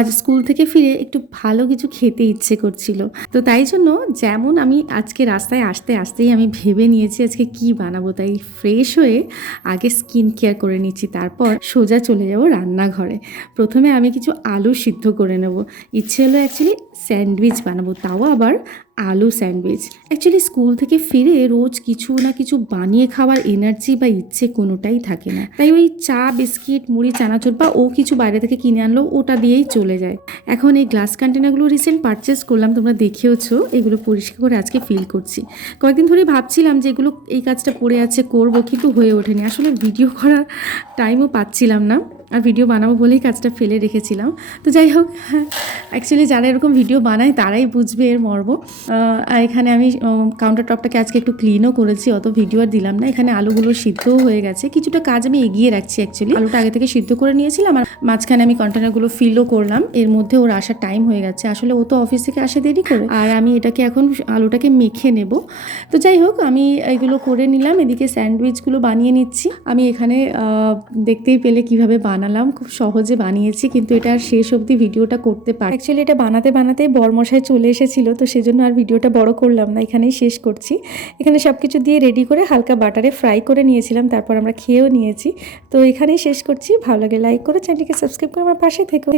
আজ স্কুল থেকে ফিরে একটু ভালো কিছু খেতে ইচ্ছে করছিল। তো তাই জন্য যেমন আমি আজকে রাস্তায় আসতেই আমি ভেবে নিয়েছি আজকে কি বানাবো। তাই ফ্রেশ হয়ে আগে স্কিন কেয়ার করে নিচ্ছি, তারপর সোজা চলে যাব রান্নাঘরে। প্রথমে আমি কিছু আলু সিদ্ধ করে নেব। ইচ্ছে হলো অ্যাকচুয়ালি স্যান্ডউইচ বানাবো, তাও আবার আলু স্যান্ডউইচ। অ্যাকচুয়ালি স্কুল থেকে ফিরে রোজ কিছু না কিছু বানিয়ে খাওয়ার এনার্জি বা ইচ্ছে কোনোটাই থাকে না, তাই ওই চা বিস্কিট মুড়ি চানাচুর বা ও কিছু বাইরে থেকে কিনে আনলো ওটা দিয়েই চলে যায়। এখন এই গ্লাস কন্টেনারগুলো রিসেন্ট পারচেস করলাম, তোমরা দেখেওছো। এগুলো পরিষ্কার করে আজকে ফিল করছি। কয়েকদিন ধরেই ভাবছিলাম যে এগুলো এই কাজটা পড়ে আছে করব, কিন্তু হয়ে ওঠেনি। আসলে ভিডিও করার টাইমও পাচ্ছিলাম না, আর ভিডিও বানাবো বলেই কাজটা ফেলে রেখেছিলাম। তো যাই হোক, অ্যাকচুয়ালি যারা এরকম ভিডিও বানায় তারাই বুঝবে এর মর্ম। আর এখানে আমি কাউন্টার টপটাকে আজকে একটু ক্লিনও করেছি, অত ভিডিও আর দিলাম না। এখানে আলুগুলো সিদ্ধও হয়ে গেছে, কিছুটা কাজ আমি এগিয়ে রাখছি। অ্যাকচুয়ালি আলুটা আগে থেকে সিদ্ধ করে নিয়েছিলাম, আর মাঝখানে আমি কন্টেনারগুলো ফিলও করলাম। এর মধ্যে ওর আসার টাইম হয়ে গেছে, আসলে ও তো অফিস থেকে আসে দেরি করে। আর আমি এটাকে এখন আলুটাকে মেখে নেব। তো যাই হোক, আমি এগুলো করে নিলাম, এদিকে স্যান্ডউইচগুলো বানিয়ে নিচ্ছি। আমি এখানে দেখতেই পেলে কিভাবে বানালাম, খুব সহজে বানিয়েছি, কিন্তু এটা আর শেষ অবধি ভিডিওটা করতে পারি। অ্যাকচুয়ালি এটা বানাতে বানাতে বরমশাই চলে এসেছিল, তো সেজন্য আর ভিডিওটা বড় করলাম না, এখানেই শেষ করছি। এখানে সব কিছু দিয়ে রেডি করে হালকা বাটারে ফ্রাই করে নিয়েছিলাম, তারপর আমরা খেয়েও নিয়েছি। তো এখানেই শেষ করছি। ভালো লাগে লাইক করে চ্যানেলটিকে সাবস্ক্রাইব করে আমার পাশে থেকো।